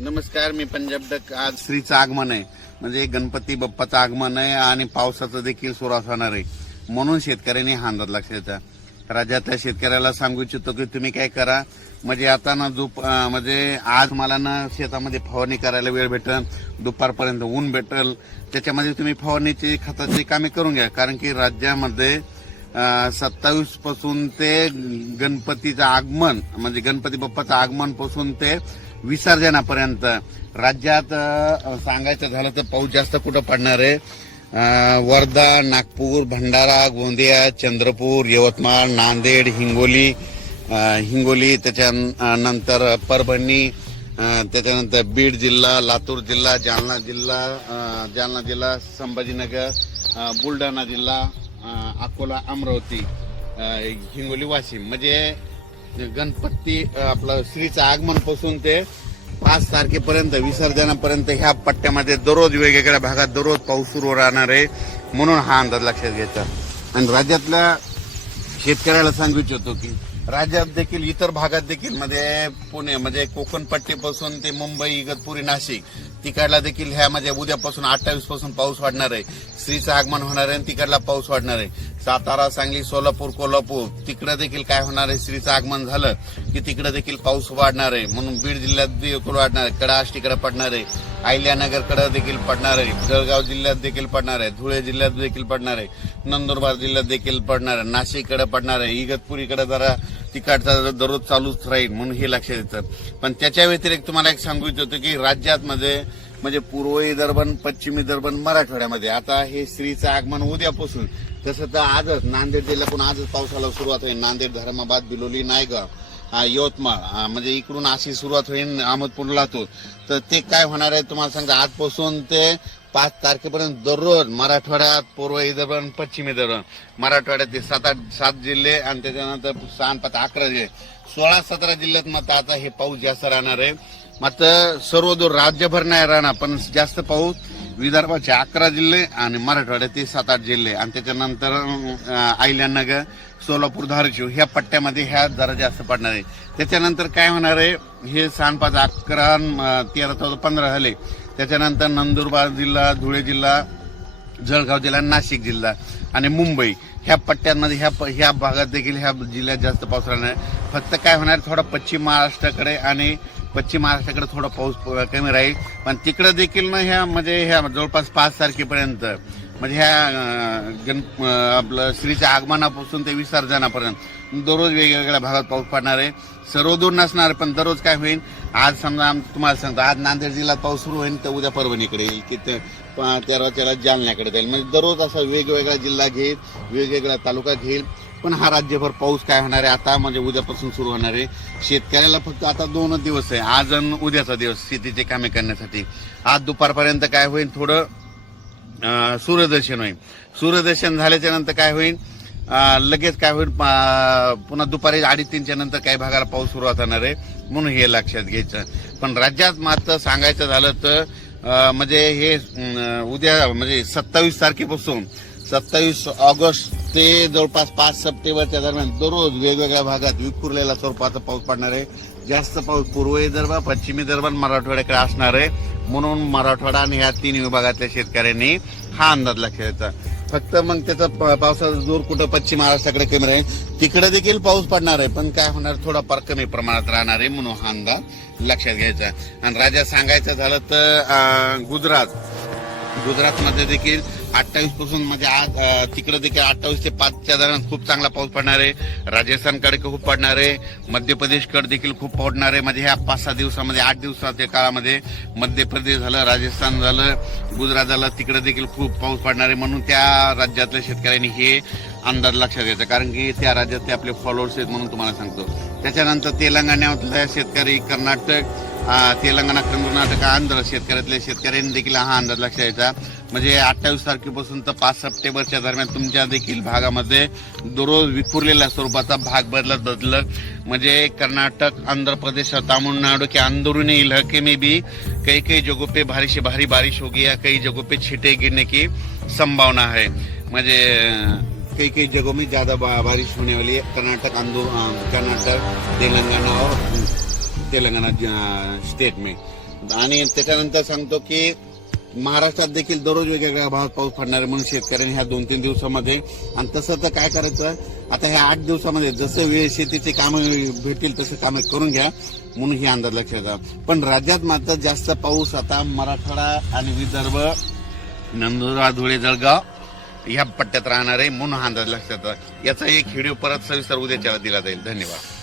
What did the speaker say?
नमस्कार मी पंजाब डक आज श्रीचं आगमन आहे म्हणजे गणपती बाप्पाचं आगमन आहे आणि पावसाचं देखील सुरुवात होणार आहे म्हणून शेतकऱ्यांनी हा अंदाज लक्षात राज्यातल्या शेतकऱ्याला सांगू इच्छितो की तुम्ही काय करा म्हणजे आता ना दुप म्हणजे आज मला ना शेतामध्ये फवारणी करायला वेळ भेटल दुपारपर्यंत ऊन भेटल त्याच्यामध्ये तुम्ही फवारणीची खताची कामे करून घ्या कारण की राज्यामध्ये सत्तावीस पासून ते गणपतीचं आगमन म्हणजे गणपती बाप्पाचं आगमन पासून ते विसर्जनापर्यंत राज्यात सांगायचं झालं तर पाऊस जास्त कुठं पडणार आहे वर्धा नागपूर भंडारा गोंदिया चंद्रपूर यवतमाळ नांदेड हिंगोली हिंगोली त्याच्यानंतर परभणी त्याच्यानंतर बीड जिल्हा लातूर जिल्हा जालना जिल्हा जालना जिल्हा संभाजीनगर बुलढाणा जिल्हा अकोला अमरावती हिंगोली वाशिम म्हणजे गणपती आपलं श्रीचं आगमन पासून ते पाच तारखेपर्यंत विसर्जनापर्यंत ह्या पट्ट्यामध्ये दररोज वेगवेगळ्या भागात दररोज पाऊस सुरू राहणार आहे म्हणून हा अंदाज लक्षात घ्यायचा आणि राज्यातल्या शेतकऱ्याला सांगू इच्छितो की राज्यात देखील इतर भागात देखील म्हणजे पुणे म्हणजे कोकण पट्टीपासून ते मुंबई इगतपुरी नाशिक तिकडला देखील ह्या म्हणजे उद्यापासून अठ्ठावीस पासून पाऊस वाढणार आहे श्रीचं आगमन होणार आहे आणि तिकडला पाऊस वाढणार आहे सातारा सांगली सोलापूर कोल्हापूर तिकडे देखील काय होणार आहे श्रीचं आगमन झालं की तिकडे देखील पाऊस वाढणार आहे म्हणून बीड जिल्ह्यात देखील वाढणार आहे कडाष्टीकडे पडणार आहे आयल्यानगरकडे देखील पडणार आहे जळगाव जिल्ह्यात देखील पडणार आहे धुळे जिल्ह्यात देखील पडणार आहे नंदुरबार जिल्ह्यात देखील पडणार आहे नाशिककडे पडणार आहे इगतपुरीकडे जरा तिकडचा दररोज चालूच राहील म्हणून हे लक्षात येतं पण त्याच्या व्यतिरिक्त तुम्हाला एक सांगू इच्छितो की राज्यात मध्ये म्हणजे पूर्व विदर्भन पश्चिम विदर्भन मराठवाड्यामध्ये आता हे स्त्रीचं आगमन उद्यापासून तसं तर आजच नांदेड जिल्ह्यातून आजच पावसाला सुरुवात होईल नांदेड धर्माबाद बिलोली नायगाव यवतमाळ म्हणजे इकडून अशी सुरुवात होईल अहमदपूर लातूर तर ते काय होणार आहे तुम्हाला सांगा आजपासून ते पाच तारखेपर्यंत दररोज मराठवाड्यात पूर्व विदर्भन पश्चिम विदर्भन मराठवाड्यात ते सात आठ सात जिल्हे आणि त्याच्यानंतर सहा पाच अकरा जिल्हे सोळा सतरा जिल्ह्यात मात्र आता हे पाऊस जास्त राहणार आहे मात्र सर्व दूर राज्यभर नाही राहणार पण जास्त पाऊस विदर्भाचे अकरा जिल्हे आणि मराठवाड्याचे सात आठ जिल्हे आणि त्याच्यानंतर आयल्यानगर सोलापूर धारशिव ह्या पट्ट्यामध्ये ह्या जरा जास्त पडणार आहे त्याच्यानंतर काय होणार आहे हे सांडपाच अकरा तेरा चौदा पंधरा झाले त्याच्यानंतर नंदुरबार जिल्हा धुळे जिल्हा जळगाव जिल्हा नाशिक जिल्हा आणि मुंबई ह्या पट्ट्यांमध्ये ह्या ह्या भागात देखील ह्या जिल्ह्यात जास्त पाऊस राहणार फक्त काय होणार थोडा पश्चिम महाराष्ट्राकडे आणि पश्चिम महाराष्ट्राकडे थोडा पाऊस कमी राहील पण तिकडं देखील ना ह्या म्हणजे ह्या जवळपास पाच तारखेपर्यंत म्हणजे ह्या गण आपलं श्रीच्या आगमनापासून ते विसर्जनापर्यंत दररोज वेगवेगळ्या भागात पाऊस पडणार आहे सर्व दूर नसणार पण दररोज काय होईल आज समजा तुम्हाला सांगतो आज नांदेड जिल्ह्यात पाऊस सुरू होईल तर उद्या परभणीकडे येईल की तेरा त्याला जालन्याकडे जाईल म्हणजे दररोज असा वेगवेगळा जिल्हा घेईल वेगवेगळा तालुका घेईल पण हा राज्यभर पाऊस काय होणार आहे आता म्हणजे उद्यापासून सुरू होणार आहे शेतकऱ्याला फक्त आता दोनच दिवस आहे आज आणि उद्याचा दिवस शेतीचे कामे करण्यासाठी आज दुपारपर्यंत काय होईल थोडं सूर्यदर्शन होईल सूर्यदर्शन झाल्याच्या नंतर काय होईल लगेच काय होईल पुन्हा दुपारी अडीच तीनच्या नंतर काही भागाला पाऊस सुरुवात होणार आहे म्हणून हे लक्षात घ्यायचं पण राज्यात मात्र सांगायचं झालं तर म्हणजे हे उद्या म्हणजे सत्तावीस तारखेपासून सत्तावीस ऑगस्ट ते जवळपास पाच सप्टेंबरच्या दरम्यान दररोज वेगवेगळ्या भागात विखुरलेला स्वरूपाचा पाऊस पडणार आहे जास्त पाऊस पूर्व विदर्भ पश्चिम विदर्भ मराठवाड्याकडे असणार आहे म्हणून मराठवाडा आणि ह्या तीन विभागातल्या शेतकऱ्यांनी हा अंदाज लक्षात फक्त मग त्याचा पावसाचा जोर कुठं पश्चिम महाराष्ट्राकडे कमी राहील तिकडे देखील पाऊस पडणार आहे पण काय होणार थोडा कमी प्रमाणात राहणार आहे म्हणून हा अंदाज लक्षात घ्यायचा आणि राजा सांगायचं झालं तर गुजरात गुजरातमध्ये देखील अठ्ठावीस पासून म्हणजे आज तिकडे देखील अठ्ठावीस ते पाचच्या दरम्यान खूप चांगला पाऊस पडणार आहे राजस्थानकडे खूप पडणार आहे मध्य प्रदेशकडे देखील खूप पडणार आहे म्हणजे ह्या पाच सहा दिवसामध्ये आठ दिवसाच्या काळामध्ये मध्य प्रदेश झालं राजस्थान झालं गुजरात झालं तिकडे देखील खूप पाऊस पडणार आहे म्हणून त्या राज्यातल्या शेतकऱ्यांनी हे अंदाज लक्षात घ्यायचा कारण की त्या राज्यातले आपले फॉलोअर्स आहेत म्हणून तुम्हाला सांगतो त्याच्यानंतर तेलंगणातल्या शेतकरी कर्नाटक तेलंगणा कर्नाटक आंध्र शेतकऱ्यातल्या शेतकऱ्यांनी देखील हा अंदाज लक्षात घ्यायचा म्हणजे अठ्ठावीस तारखेपासून तर पाच सप्टेंबरच्या दरम्यान तुमच्या देखील भागामध्ये दररोज विखुरलेल्या स्वरूपाचा भाग बदलत बदलत म्हणजे कर्नाटक आंध्र प्रदेश तामिळनाडू की के अंदरूनी इलाके में भी काही काही जगो पे भारीशी भारी बारिश होगी या काही जगो पे छिटे गिरने की संभावना आहे म्हणजे काही काही जगो में ज़्यादा बारिश होने वाली कर्नाटक आंदो कर्नाटक तेलंगणा तेलंगणा स्टेट में आणि त्याच्यानंतर सांगतो की महाराष्ट्रात देखील दररोज वेगवेगळ्या भागात पाऊस पडणार म्हणून शेतकऱ्यांनी ह्या दोन तीन दिवसामध्ये आणि तसं तर काय करायचं आता ह्या आठ दिवसामध्ये जसं वेळ शेतीचे कामं भेटतील तसं कामं करून घ्या म्हणून ही अंदाज लक्षात पण राज्यात मात्र जास्त पाऊस आता मराठवाडा आणि विदर्भ नंदुरबार धुळे जळगाव ह्या पट्ट्यात राहणार आहे म्हणून हा अंदाज लक्षात याचा एक व्हिडिओ परत सविस्तर उद्याच्या दिला जाईल धन्यवाद